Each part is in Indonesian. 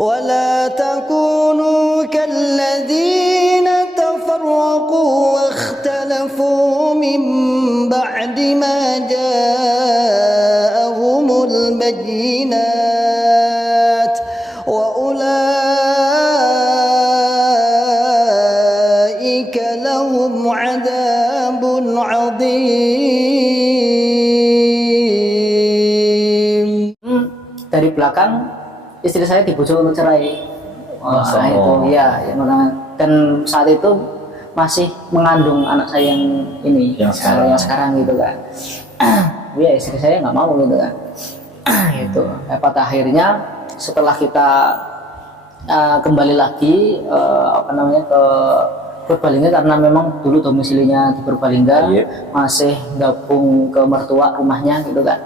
ولا تكونوا كالذين تفرقوا واختلفوا من بعد ما جاءهم البينات وأولئك لهم عذاب عظيم. Dari belakang istri saya dibujuk untuk cerai. Itu ya, dan saat itu masih mengandung anak saya yang ini, yang sekarang gitu kan. Ya istri saya nggak mau gitu kan. Itu pada akhirnya setelah kita kembali lagi ke Purbalingga, karena memang dulu domisilinya di Purbalingga, masih gabung ke mertua rumahnya gitu kan.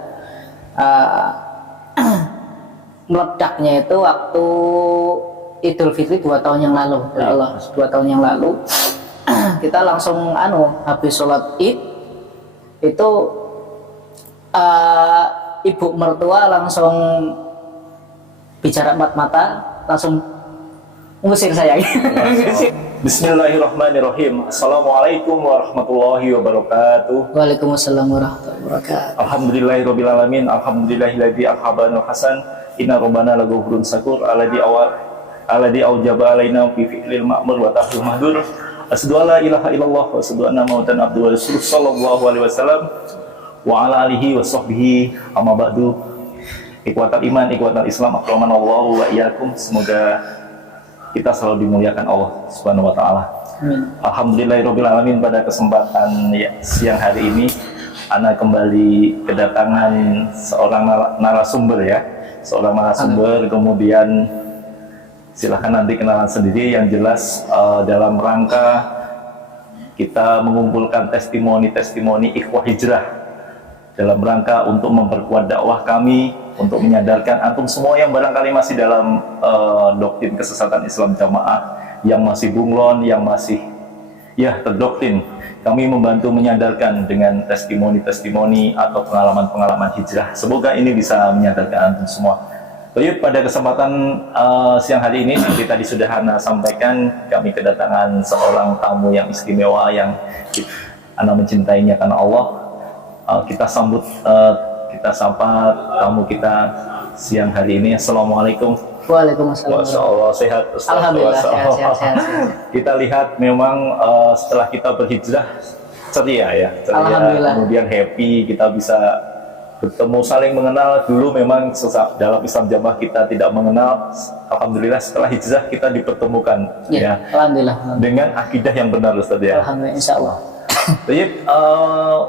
Meledaknya itu waktu Idul Fitri 2 tahun yang lalu. Ya Allah, 2 tahun yang lalu kita langsung habis sholat Id itu ibu mertua langsung bicara empat mata, langsung mengusir saya. Bismillahirrahmanirrahim. Assalamualaikum warahmatullahi wabarakatuh. Waalaikumsalam warahmatullahi wabarakatuh. Alhamdulillahirrabbilalamin. Alhamdulillahilladzi arhabanal hasan. Inna rabbana laghafurun syakur. Alladzi aujaba alaina fi fi'lil ma'mur wa tahril mahdur. Asyhadu an la ilaha illallah wa asyhadu anna muhammadan abduhu wa rasuluh sallallahu alaihi wasallam wa ala alihi wa sahbihi amma ba'du. Ikhwatal iman, ikhwatal Islam, akramanallahu wa iyyakum. Semoga kita selalu dimuliakan Allah Subhanahu wa taala. Alhamdulillahirabbil pada kesempatan siang hari ini ana kembali kedatangan seorang narasumber ya. Seorang narasumber, kemudian silahkan nanti kenalan sendiri. Yang jelas dalam rangka kita mengumpulkan testimoni-testimoni ikhwah hijrah dalam rangka untuk memperkuat dakwah kami, untuk menyadarkan antum semua yang barangkali masih dalam doktrin kesesatan Islam Jamaah, yang masih bunglon, yang masih terdoktrin. Kami membantu menyadarkan dengan testimoni-testimoni atau pengalaman-pengalaman hijrah. Semoga ini bisa menyadarkan antum semua. Baik, pada kesempatan siang hari ini seperti tadi sudah Hana sampaikan, kami kedatangan seorang tamu yang istimewa yang Ana mencintainya karena Allah. Kita sambut, kita sapa tamu kita siang hari ini. Assalamualaikum. Waalaikumsalam. Masya Allah, sehat Ustaz. Alhamdulillah, sehat. Kita lihat memang setelah kita berhijrah ceria ya, kemudian happy, kita bisa bertemu, saling mengenal. Dulu memang dalam Islam Jamaah kita tidak mengenal. Alhamdulillah setelah hijrah kita dipertemukan ya. Alhamdulillah. Dengan akidah yang benar Ustaz ya. Alhamdulillah, insya Allah. Baik,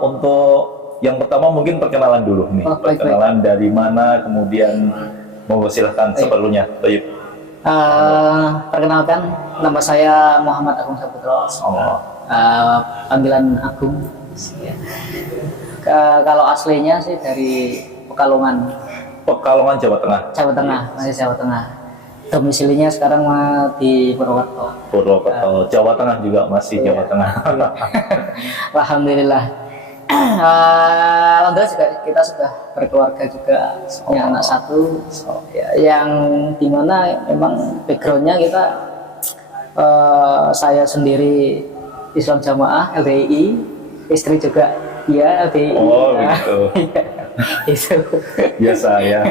untuk yang pertama mungkin perkenalan dulu nih. Perkenalan dari mana, kemudian monggo silahkan seperlunya. Baik. Perkenalkan, nama saya Muhammad Agung Saputro. Panggilan Agung. Kalau aslinya sih dari Pekalongan. Pekalongan, Jawa Tengah. Jawa Tengah, masih Jawa Tengah. Domisilinya sekarang di Purwokerto. Purwokerto, Jawa Tengah juga masih Jawa Tengah. Alhamdulillah. Alhamdulillah juga kita sudah berkeluarga juga, punya anak satu, yang dimana memang backgroundnya kita saya sendiri Islam Jamaah LDI, istri juga dia LDI. Oh begitu. Itu biasa ya.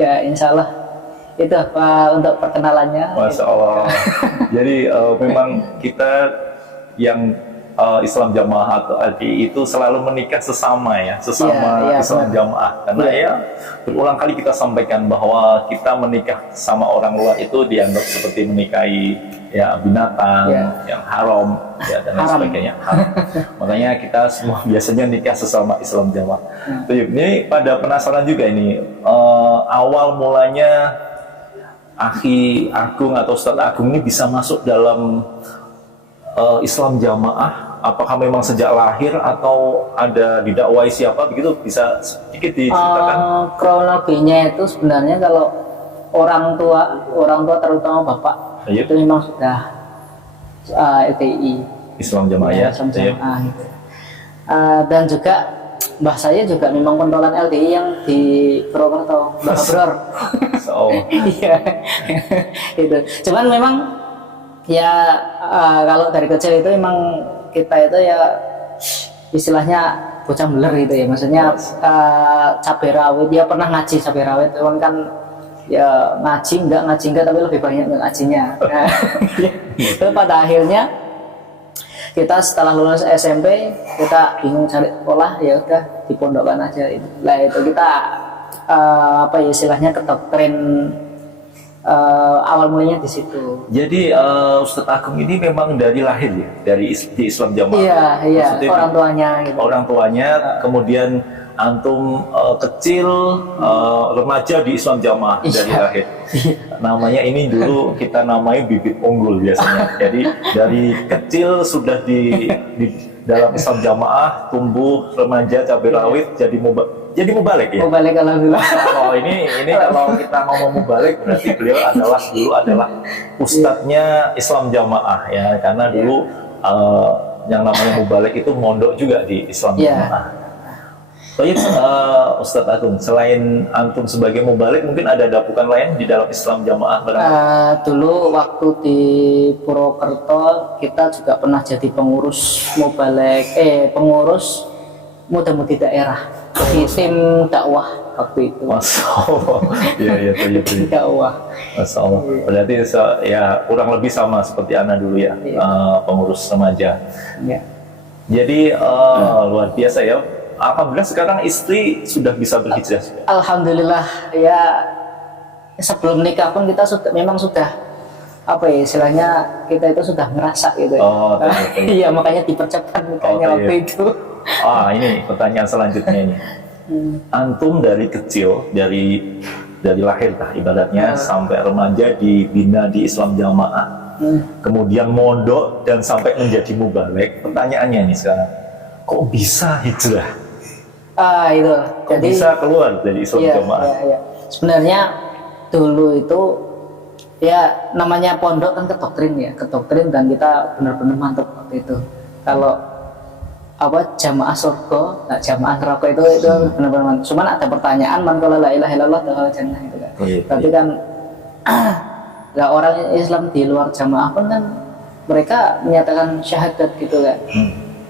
Ya insya Allah itu apa untuk perkenalannya. Masya Allah. Jadi memang kita yang Islam Jamaah atau LDI itu selalu menikah sesama Islam Jamaah, karena berulang kali kita sampaikan bahwa kita menikah sama orang luar itu dianggap seperti menikahi binatang yang haram dan lain sebagainya. Makanya kita semua biasanya nikah sesama Islam Jamaah. Ini pada penasaran juga ini, awal mulanya Akhi Agung atau Ustadz Agung ini bisa masuk dalam Islam Jamaah. Apakah memang sejak lahir atau ada didakwai siapa begitu, bisa sedikit diceritakan? Kronologinya itu sebenarnya kalau orang tua terutama bapak itu memang sudah LDI Islam Jamaah ya. Islam Jamaah gitu. Dan juga mbah saya juga memang pentolan LDI yang di Purwokerto, Mbah Abror. Oh. Iya, itu. Cuman memang ya kalau dari kecil itu memang kita itu ya istilahnya bocah beler gitu ya, maksudnya cabai rawit, dia pernah ngaji cabai rawit, cuman kan ya ngaji enggak tapi lebih banyak ngajinya. Nah, itu pada akhirnya kita setelah lulus SMP kita bingung cari sekolah, ya udah dipondokkan aja itu. Lah itu kita apa ya istilahnya kedoktrin awal mulanya di situ. Jadi Ustadz Agung ini memang dari lahir ya, di Islam Jamaah. Iya, orang tuanya gitu. Orang tuanya, kemudian antum kecil remaja di Islam Jamaah dari lahir. Namanya ini dulu kita namai bibit unggul biasanya. Jadi dari kecil sudah di dalam Islam Jamaah, tumbuh remaja cabai rawit, jadi mubalik ya. Mubalik alhamdulillah. Oh ini kalau kita ngomong mubalik berarti beliau dulu adalah ustadznya Islam Jamaah ya, karena dulu yang namanya mubalik itu mondok juga di Islam Jamaah. Baik, Ustadz Agung, selain antum sebagai mubalik, mungkin ada dapukan lain di dalam Islam Jamaah? Dulu waktu di Purwokerto kita juga pernah jadi pengurus mubalik, pengurus muda-mudi daerah di tim dakwah waktu itu. Masya Allah, iya. Dakwah. Masya Allah. Berarti ya kurang lebih sama seperti Ana dulu ya, pengurus remaja. Iya. Jadi luar biasa ya. Alhamdulillah sekarang istri sudah bisa berhijrah. Alhamdulillah ya, sebelum nikah pun kita memang sudah apa ya istilahnya, kita itu sudah ngerasa gitu ya. Oh, iya makanya dipercepat nikahnya waktu itu. Ini pertanyaan selanjutnya ini. Antum dari kecil, dari lahir lah ibaratnya sampai remaja dibina di Islam Jamaah, kemudian mondok dan sampai menjadi mubalik. Pertanyaannya nih sekarang, kok bisa hijrah? Itu. Kok jadi bisa keluar dari Islam Jamaah? Iya. Sebenarnya dulu itu ya namanya pondok kan kedoktrin dan kita benar-benar mantap waktu itu. Kalau jamaah surga, nah jamaah neraka itu benar-benar mantap. Cuman ada pertanyaan, man qala la ilaha illallah dakhala jannah itu kan. Tapi kan orang Islam di luar jamaah pun kan mereka menyatakan syahadat gitu kan.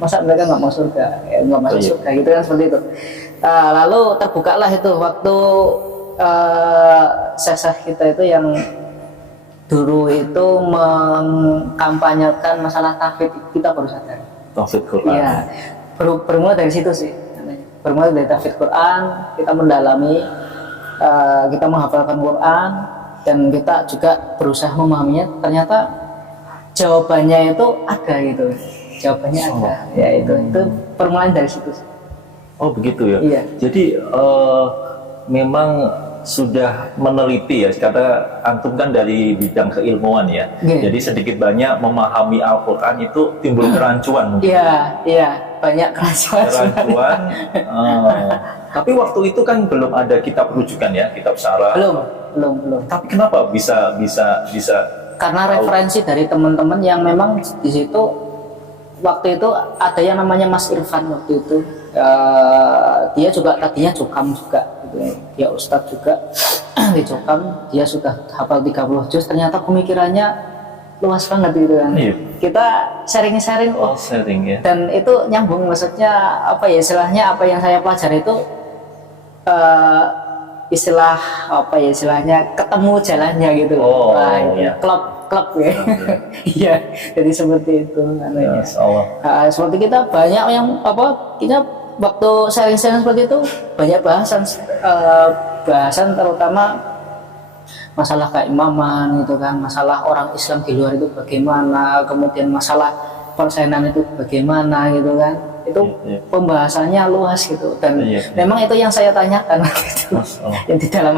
Masa mereka nggak mau surga, nggak masuk surga gitu kan, seperti itu. Lalu terbukalah itu waktu sesah kita itu yang dulu itu mengkampanyekan masalah tauhid, kita baru sadar. Tauhid Quran. Iya, bermula dari situ sih. Bermula dari tauhid Quran, kita mendalami, kita menghafalkan Quran, dan kita juga berusaha memahaminya. Ternyata jawabannya itu ada gitu. Jawabannya ada, ya itu permulaan dari situ. Oh begitu ya. Iya. Jadi memang sudah meneliti ya, kata antum kan dari bidang keilmuan ya. Jadi sedikit banyak memahami Al-Quran itu timbul kerancuan mungkin. Iya, banyak kerancuan. Tapi waktu itu kan belum ada kitab rujukan ya, kitab syarah. Belum. Tapi kenapa bisa? Karena referensi dari teman-teman yang memang di situ. Waktu itu ada yang namanya Mas Irfan waktu itu, dia juga tadinya cukam juga gitu. Dia ustadz juga di cukam, dia sudah hafal 30 juz, ternyata pemikirannya luas banget gitu kan. Kita sharing sharing ya. Dan itu nyambung, maksudnya apa ya istilahnya, apa yang saya pelajari itu istilahnya ketemu jalannya gitu. Klub ya. Iya, jadi seperti itu namanya. Seperti kita banyak yang kita waktu sharing seperti itu banyak bahasan terutama masalah keimaman gitu kan, masalah orang Islam di luar itu bagaimana, kemudian masalah persenan itu bagaimana gitu kan. Itu pembahasannya luas gitu, dan memang itu yang saya tanyakan gitu. Yang di dalam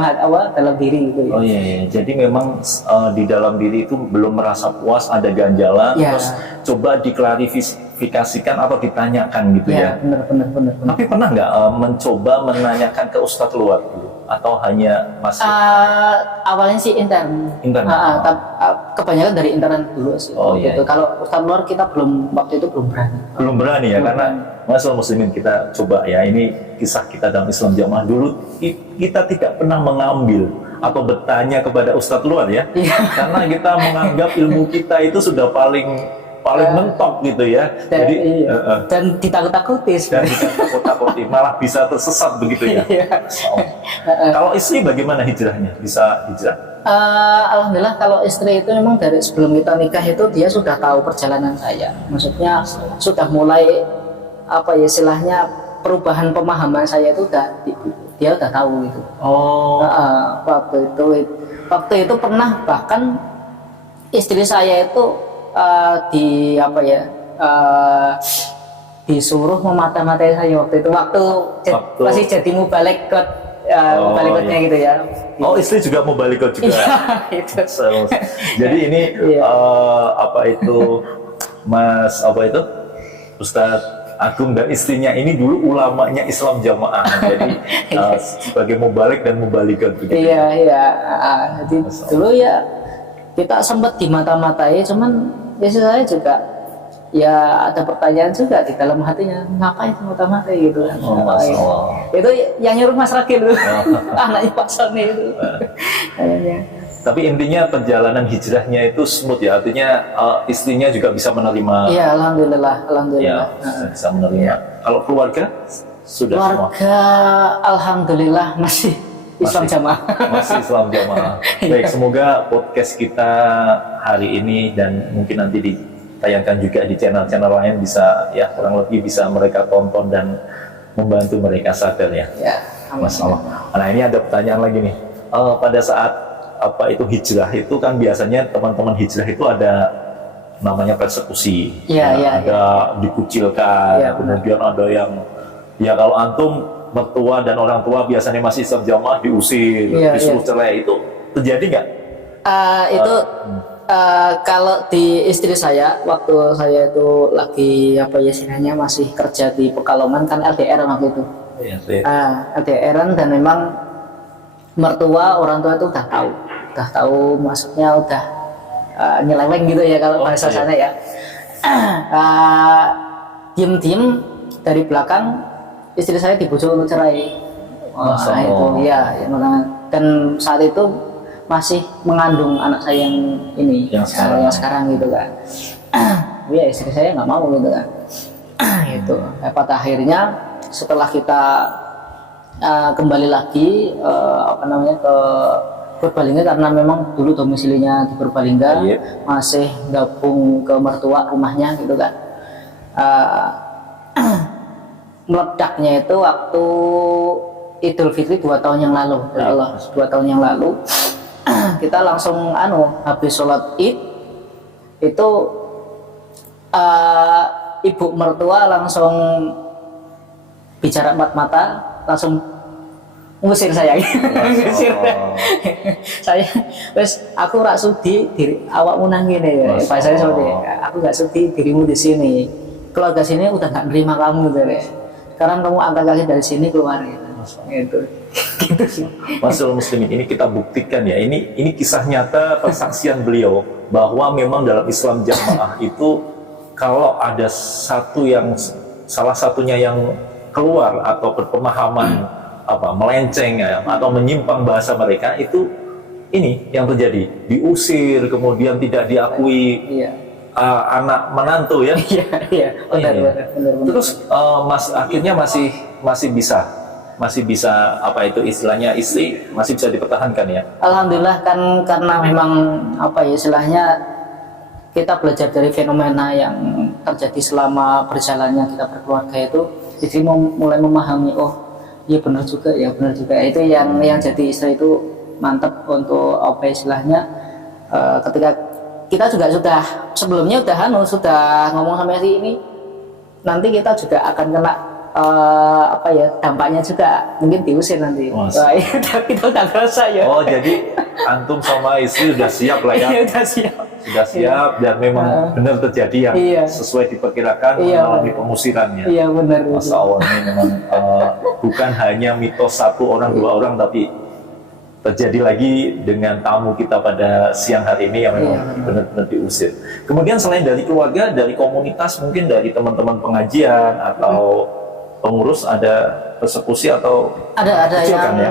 dalam diri gitu. Jadi memang di dalam diri itu belum merasa puas, ada ganjalan, terus coba diklarifikasikan atau ditanyakan gitu ya. Benar. Tapi pernah nggak mencoba menanyakan ke ustadz luar dulu? atau hanya masih Awalnya sih intern. intern? Kebanyakan dari intern dulu sih. Oh, iya, gitu. iya. Kalau ustadz luar kita waktu itu belum berani. Belum berani ya, Belum karena masalah muslimin kita coba ya, ini kisah kita dalam Islam Jamaah dulu, kita tidak pernah mengambil atau bertanya kepada ustadz luar ya, karena kita menganggap ilmu kita itu sudah paling mentok gitu ya. Jadi dan ditakut-takuti dan ditakut-takuti, malah bisa tersesat begitu ya. Kalau istri bagaimana hijrahnya? Bisa hijrah? Alhamdulillah kalau istri itu memang dari sebelum kita nikah itu dia sudah tahu perjalanan saya. Maksudnya sudah mulai apa ya istilahnya perubahan pemahaman saya itu dia udah tahu gitu. Waktu itu pernah bahkan istri saya itu disuruh memata-matai saya waktu itu masih jadi mubalikot mubalikotnya gitu ya. Oh, istri juga mubalikot juga. Itu. Jadi ini Mas Ustadz Agung dan istrinya ini dulu ulamanya Islam Jamaah. Jadi sebagai mubalik dan mubalikot begitu. Iya. Jadi dulu ya kita sempat dimata-matai, cuman saya juga ya ada pertanyaan juga di dalam hatinya, ngapain mata-matai gitu kan. Itu yang nyuruh Mas Ragil dulu. Anaknya Pak Sony itu. Tapi intinya perjalanan hijrahnya itu smooth ya, artinya istrinya juga bisa menerima. Iya, alhamdulillah. Ya, bisa menerima. Kalau keluarga sudah keluarga semua? Alhamdulillah masih Islam Jamaah. Masih Islam Jamaah. Baik, semoga podcast kita hari ini dan mungkin nanti ditayangkan juga di channel-channel lain bisa ya kurang lebih bisa mereka tonton dan membantu mereka sadar ya. Masalah. Nah, ini ada pertanyaan lagi nih. Pada saat hijrah itu kan biasanya teman-teman hijrah itu ada namanya persekusi. Ada dikucilkan, kemudian ada yang ya kalau antum mertua dan orang tua biasanya masih Islam Jamaah diusir, disuruh cerai, itu terjadi nggak? Kalau di istri saya, waktu saya itu lagi istilahnya masih kerja di Pekalongan kan LDR waktu itu. LDR-an dan memang mertua orang tua itu udah tahu maksudnya udah nyeleweng gitu ya kalau bahasa sana ya. Diem-diem dari belakang istri saya dibujuk untuk cerai. Itu ya, dan saat itu masih mengandung anak saya yang ini yang sekarang gitu kan. Ya istri saya nggak mau gitu kan. Itu pada akhirnya setelah kita kembali lagi ke Purbalingga, karena memang dulu domisilinya di Purbalingga, masih gabung ke mertua rumahnya gitu kan. Meledaknya itu waktu Idul Fitri 2 tahun yang lalu. Ya Allah, 2 tahun yang lalu kita langsung habis sholat Id itu ibu mertua langsung bicara empat mata, langsung ngusir saya. Ngusir saya. Terus aku rak sudi diri awakmu nang ngene ya. Bahasanya seperti aku gak sudi dirimu di sini. Keluarga sini udah gak nerima kamu gitu. Sekarang kamu angkat kaki dari sini keluar gitu. Gitu sih. Masalah muslimin ini kita buktikan ya. Ini kisah nyata persaksian beliau bahwa memang dalam Islam Jamaah itu kalau ada salah satunya yang keluar atau berpemahaman melenceng ya, atau menyimpang bahasa mereka, itu ini yang terjadi, diusir, kemudian tidak diakui anak menantu ya. Benar. Terus Mas akhirnya masih bisa istilahnya istri masih bisa dipertahankan ya. Alhamdulillah kan, karena memang istilahnya kita belajar dari fenomena yang terjadi selama berjalannya kita berkeluarga itu, istri mulai memahami, iya benar juga. Itu yang jadi istri itu mantap untuk istilahnya ketika kita juga sudah sebelumnya sudah ngomong sama istri ini, nanti kita juga akan kena dampaknya juga mungkin diusir nanti. Kita udah kerasa ya. Jadi antum sama istri sudah siap lah ya. Udah siap. Sudah siap dan memang benar terjadi yang sesuai diperkirakan mengalami pengusirannya. Iya benar. Masya Allah, ini memang bukan hanya mitos satu orang dua orang, tapi terjadi lagi dengan tamu kita pada siang hari ini yang memang benar-benar diusir. Kemudian selain dari keluarga, dari komunitas, mungkin dari teman-teman pengajian atau pengurus, ada persekusi atau ada kecil, yang kan, ya?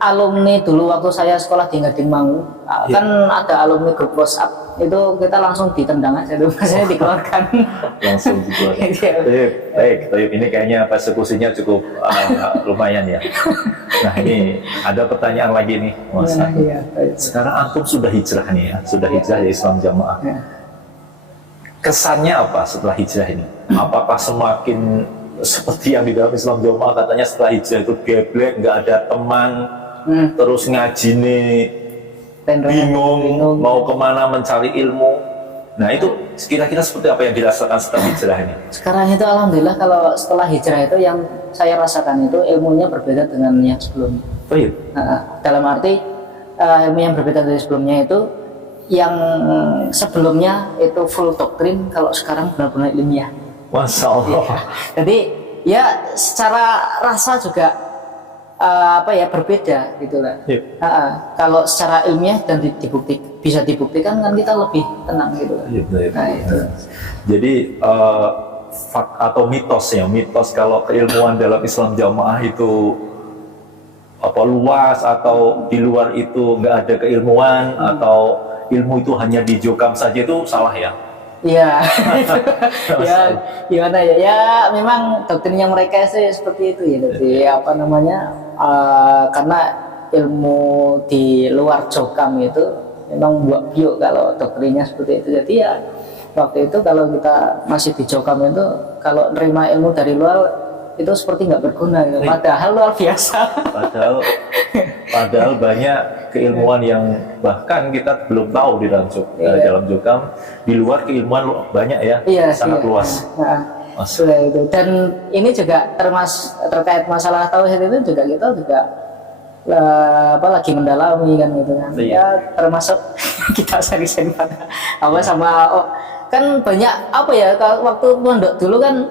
Alumni dulu waktu saya sekolah di Gading Mangu, kan ada alumni grup WhatsApp, itu kita langsung ditendang aja tuh, saya dikeluarkan. Langsung dikeluarkan. Baik, ini kayaknya persekusinya cukup lumayan ya. Nah, ini ada pertanyaan lagi nih, Mas. Sekarang antum sudah hijrah nih ya, sudah hijrah di Islam Jamaah. Kesannya apa setelah hijrah ini? Apakah semakin seperti yang di dalam Islam Jamaah katanya setelah hijrah itu geblek, nggak ada teman, terus ngaji nih bingung mau kemana mencari ilmu? Nah, itu kira-kira seperti apa yang dirasakan setelah hijrah ini? Sekarang itu alhamdulillah kalau setelah hijrah itu yang saya rasakan itu ilmunya berbeda dengan yang sebelumnya. Baik. Dalam arti ilmu yang berbeda dari sebelumnya itu, yang sebelumnya itu full doktrin, kalau sekarang benar-benar ilmiah. Masya Allah. Ya. Jadi ya secara rasa juga berbeda gitu lah. Kalau secara ilmiah dan bisa dibuktikan kan kita lebih tenang gitu. Nah, itu. Jadi atau mitos kalau keilmuan dalam Islam Jamaah itu luas, atau di luar itu nggak ada keilmuan, atau ilmu itu hanya di Jokam saja, itu salah ya? Iya, ya gimana ya? Ya memang doktrinnya mereka sih seperti itu ya. Jadi karena ilmu di luar Jokam itu memang buat biuk kalau doktrinnya seperti itu. Jadi ya waktu itu kalau kita masih di Jokam itu, kalau nerima ilmu dari luar itu seperti nggak berguna gitu. Padahal luar biasa. Padahal banyak keilmuan yang bahkan kita belum tahu di dalam Jokam. Di luar keilmuan banyak ya, sangat luas. Itu. Dan ini juga terkait masalah tauhid itu juga kita lagi mendalami kan gitu kan. Ya termasuk kita sering-sering kan banyak waktu pondok dulu kan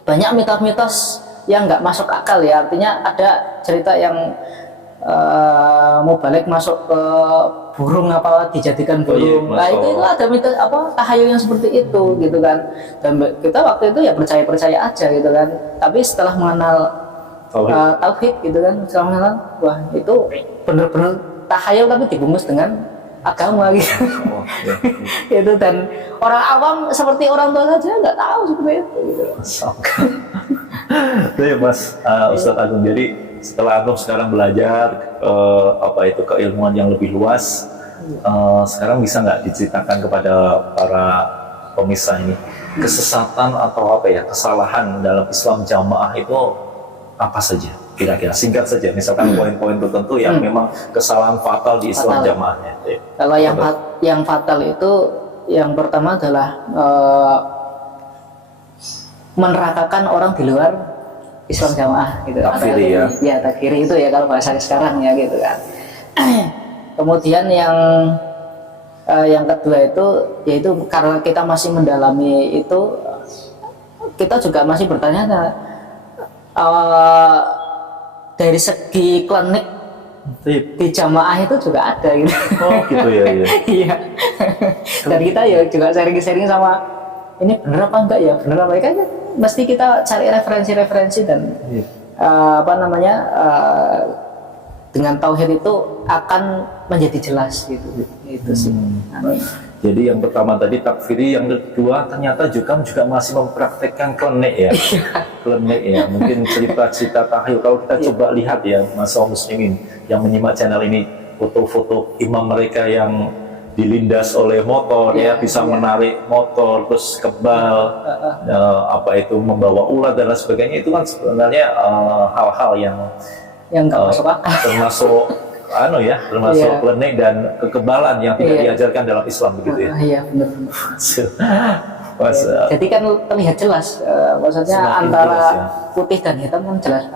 banyak mitos-mitos yang nggak masuk akal ya. Artinya ada cerita yang mau balik masuk ke burung dijadikan burung. Nah itu ada mitos tahayul yang seperti itu gitu kan. Dan kita waktu itu ya percaya aja gitu kan. Tapi setelah mengenal tauhid gitu kan, setelah mengenal, wah itu benar-benar tahayul tapi dibungkus dengan agama gitu. Itu, dan orang awam seperti orang tua saja nggak tahu seperti itu gitu. Itu ya Mas Ustadz Agung. Jadi setelah antum sekarang belajar keilmuan yang lebih luas, sekarang bisa nggak diceritakan kepada para pemirsa ini kesesatan atau kesalahan dalam Islam Jamaah itu apa saja? Kira-kira singkat saja, misalkan poin-poin tertentu yang memang kesalahan fatal di Islam Jamaahnya. Kalau yang fatal itu, yang pertama adalah menerakakan orang di luar Islam Jamaah gitu. Takfiri ya. Ya, takfiri itu ya kalau bahasa sekarang ya gitu kan. Kemudian yang kedua itu yaitu karena kita masih mendalami itu, kita juga masih bertanya dari segi klinik di jamaah itu juga ada gitu. Oh gitu ya. Iya. Dan kita ya juga sharing-sharing sama, ini bener apa enggak ya, bener apa enggak, mesti kita cari referensi dan dengan tauhid itu akan menjadi jelas gitu. Itu sih. Jadi yang pertama tadi takfiri, yang kedua ternyata juga masih mempraktekkan klenik ya. Klenik ya. Mungkin cerita-cerita tahayul kalau kita coba lihat ya, masyaallah muslimin yang menyimak channel ini, foto-foto imam mereka yang dilindas oleh motor bisa menarik motor, terus kebal, membawa ular dan lain sebagainya, itu kan sebenarnya hal-hal yang nggak masuk akal, termasuk klinik dan kekebalan yang tidak diajarkan dalam Islam begitu ya. Iya benar. Jadi kan terlihat jelas, maksudnya antara jelas, putih dan hitam kan jelas.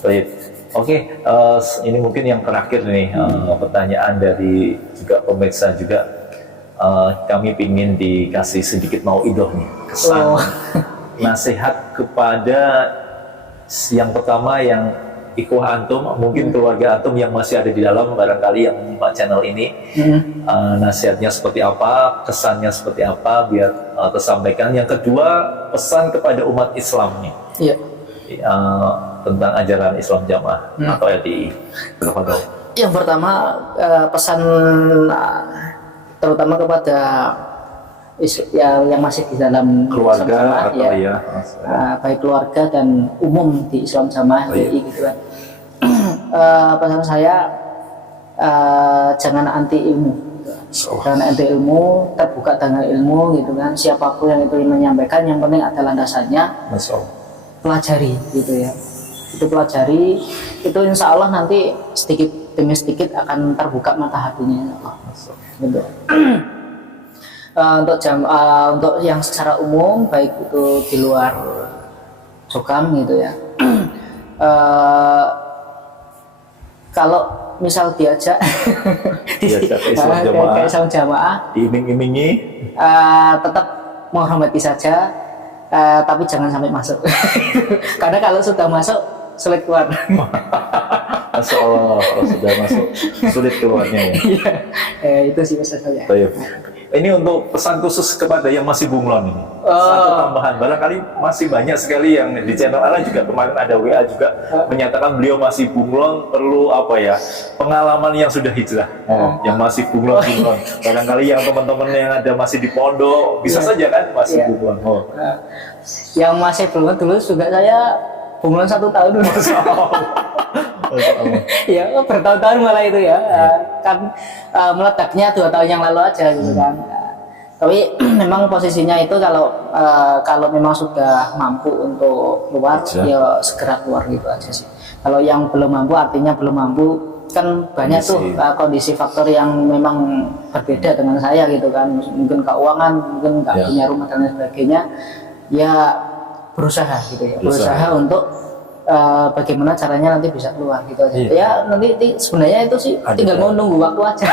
Baik. Oke, ini mungkin yang terakhir nih, pertanyaan dari juga pemirsa juga. Kami ingin dikasih sedikit mauidhah nih, kesan nasihat kepada yang pertama yang ikhwah antum, mungkin keluarga antum yang masih ada di dalam, barangkali yang menyimak channel ini, nasihatnya seperti apa, kesannya seperti apa, biar tersampaikan. Yang kedua, pesan kepada umat Islam nih, tentang ajaran Islam Jamaah atau LDI. Yang pertama, pesan terutama kepada yang masih di dalam keluarga Islam Jamaah, atau baik keluarga dan umum di Islam Jamaah LDI gitu kan. Pesan saya, jangan anti ilmu, jangan anti ilmu, terbuka dengan ilmu gitu kan. Siapapun yang itu menyampaikan, yang penting ada landasannya, pelajari gitu ya. Itu pelajari, itu insya Allah nanti sedikit demi sedikit akan terbuka mata hatinya, gitu. Untuk yang secara umum, baik itu di luar Jokam gitu ya. Kalau misal diajak ke Islam Jamaah, diiming-imingi, tetap menghormati saja, tapi jangan sampai masuk. Karena kalau sudah masuk sulit keluar. Masya Allah, kalau sudah masuk sulit keluarnya ya. Itu sih pesan saya. Ini untuk pesan khusus kepada yang masih bunglon ini. Satu tambahan, barangkali masih banyak sekali yang di channel Ala juga kemarin ada WA juga menyatakan beliau masih bunglon, perlu apa ya, pengalaman yang sudah hijrah, yang masih bunglon. Barangkali yang teman-teman yang ada masih di pondok bisa saja kan masih bunglon. Yang masih bunglon dulu juga saya bunglon 1 tahun dulu. Ya, bertahun-tahun malah itu ya. Kan meledaknya 2 tahun yang lalu aja gitu kan. Tapi memang posisinya itu kalau memang sudah mampu untuk keluar, ya segera keluar gitu aja sih. Kalau yang belum mampu, artinya belum mampu, kan banyak tuh kondisi faktor yang memang berbeda dengan saya gitu kan. Mungkin keuangan, mungkin nggak punya rumah dan lain sebagainya. Ya berusaha gitu ya. Berusaha untuk bagaimana caranya nanti bisa keluar gitu aja. Ya nanti sebenarnya itu sih tinggal mau nunggu waktu aja.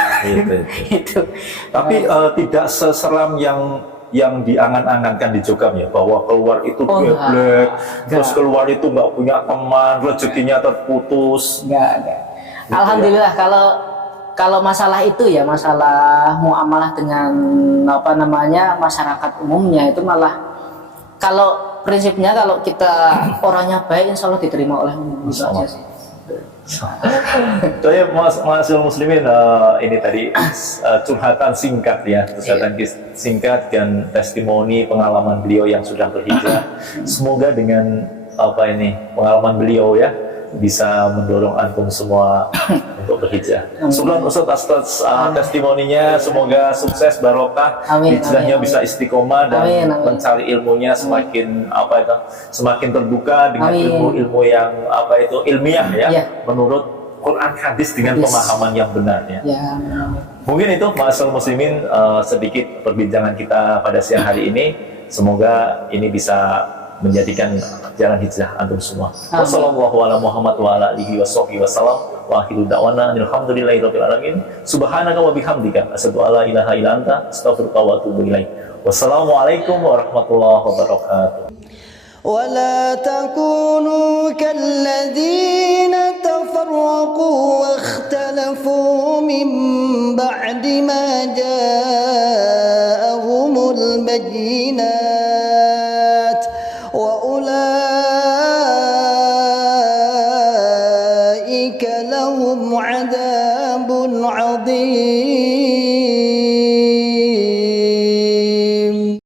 Itu. Tapi tidak seseram yang diangan-angankan di Jokam ya, bahwa keluar itu geblek, terus keluar itu nggak punya teman, rezekinya terputus. Enggak. Alhamdulillah kalau masalah itu ya, masalah muamalah dengan masyarakat umumnya itu malah, kalau prinsipnya kalau kita orangnya baik, insya Allah diterima oleh umum gitu aja sih. Saya Ma'asyiral muslimin, ini tadi curhatan singkat ya, singkat dan testimoni pengalaman beliau yang sudah berhijrah. Semoga dengan pengalaman beliau ya bisa mendorong antum semua untuk berhijrah. Syukran Ustaz atas testimoninya, semoga sukses, barokah, hijrahnya bisa istiqomah dan mencari ilmunya semakin semakin terbuka dengan ilmu-ilmu yang ilmiah ya, menurut Quran hadis dengan pemahaman yang benar ya. Mungkin itu Ma'asyiral muslimin, sedikit perbincangan kita pada siang hari ini. Semoga ini bisa menjadikan jalan hijrah antum semua. Wassalamualaikum warahmatullahi wabarakatuh. Wa akhiru da'wana alhamdulillahirabbil alamin. Subhanaka wa bihamdika asyhadu an la ilaha illa anta astaghfiruka wa atubu ilaik. Wassalamualaikum warahmatullahi wabarakatuh. ولا تكونوا